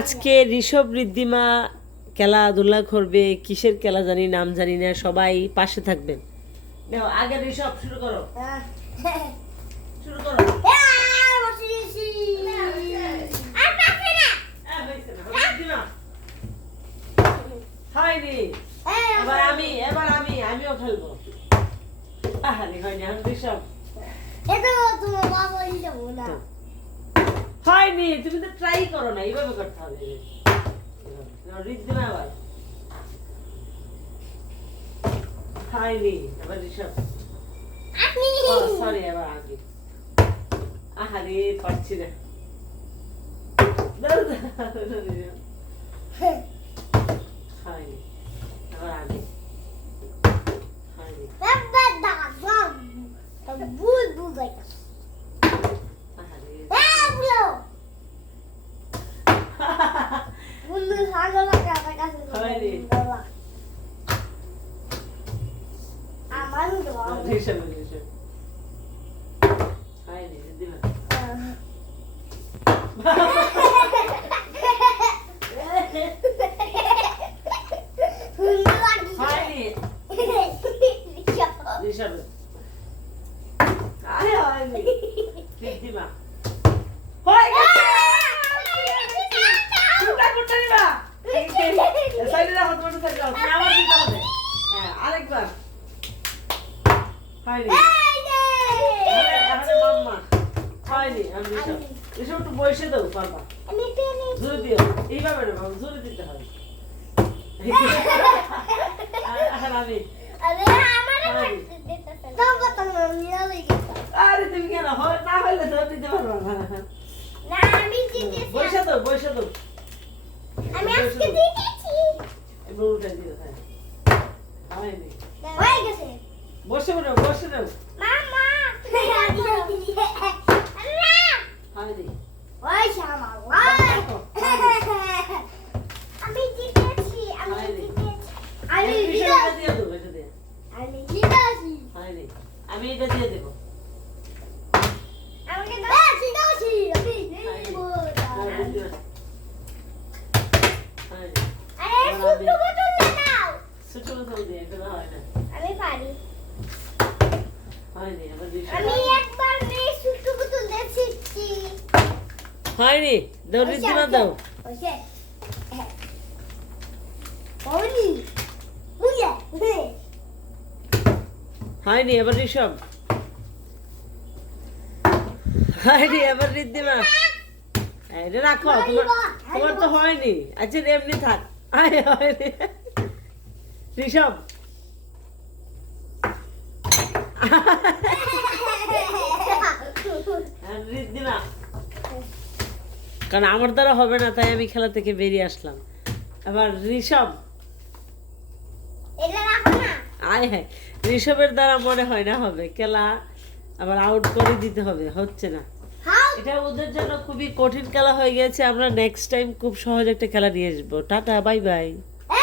আজকে ঋষভ ঋদ্ধিমা খেলাধুলা করবে, কিসের খেলা জানি নাম জানি না, সবাই পাশে থাকবেন। আগে ঋষভ শুরু করো। শুরু করো। হয়নি, আমিও খেলবো। হয়নি, আমি ঋষভ। হয়নি, তুমি তো ট্রাই করো না, এইভাবে করতে হবে। ঋদ্ধিমা আবার হয়নি, এবার ঋষভ। সরি, এবার আগে। আহারে পারছি না। হয়নি, এবার আগে। হয়নি, ঋষভ ঋষভ। হয়নি, ঋদ্ধিমা। হয়নি, ঋষভ। আরে হয়নি, ঋদ্ধিমা। হয়ে গেছে। কোনটা নিবা? সাইডে রাখো, তোমার সাইডে রাখো। আবার দিতে হবে। হ্যাঁ, আরেকবার। হয়নি। মাম্মা। হয়নি, আমি ঋষভ। ঋষভ একটু বসে দাও, পারবা। জোরে দিও, এইভাবে না বাবা, জোরে দিতে হবে। আরে তুমি কেন না হইলে তো দিতে পারবা না। বসে দাও, বসে দাও। আমি আজকে দিয়েছি। এবার উল্টা দিও। হ্যাঁ, হয়নি। হয়ে গেছে। বসে দাও, বসে দাও। মামা হয়নি। ওই শামা আমি জিতেছি। আমি এটা দিয়ে দাও, এটা দিয়ে। জিতেছি। হয়নি, আমি এটা দিয়ে দেবো। আমি জিতেছি। আমি নেব। হয়নি। আরে ছোট বোতল নাও। ছোট বোতল দিয়ে, এটা হয় না। আমি পারি। হয়নি, আবার ঋষভ। আমি একবার এই ছোট বোতল দেখছি। হয়নি, দাও ঋদ্ধিমা, দাও। ওকে ওনি বুঝা হয়নি, এবার ঋষভ। হয়নি, এবার ঋদ্ধিমা। এটা রাখো, তোমার তো হয়নি। আচ্ছা, এমনি থাক। হয়নি, ঋষভ। ঋদ্ধিমা, কারণ আমার দ্বারা হবে না, তাই আমি খেলা থেকে বেরিয়ে আসলাম। আবার ঋষভ। এটা রাখো না। হ্যাঁ, ঋষভের দ্বারা মনে হয় না হবে খেলা, আবার আউট করে দিতে হবে, হচ্ছে না। এটা ওদের জন্য খুবই কঠিন খেলা হয়ে গেছে। আমরা নেক্সট টাইম খুব সহজ একটা খেলা নিয়ে আসবো। Tata, bye bye.